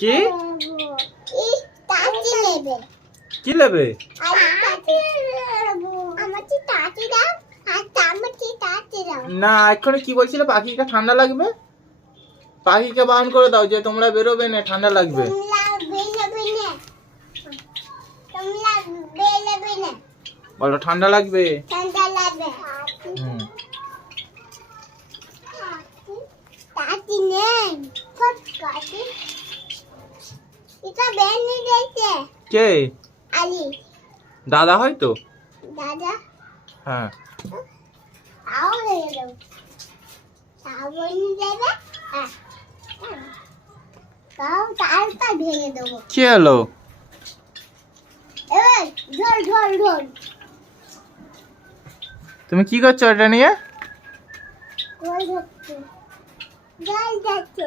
কি কি নেবে? না এক্ষুনি কি বলছিলে? পাখিকে ঠান্ডা লাগবে, পাখিকে বারণ করে দাও যে তোমরা বেরোবে না, ঠান্ডা লাগবে। বলো ঠান্ডা লাগবে। হুম কে? দাদা হয়তো। দাদা হ্যাঁ কি হলো? তুমি কি করছো এটা নিয়ে? জল যাচ্ছে।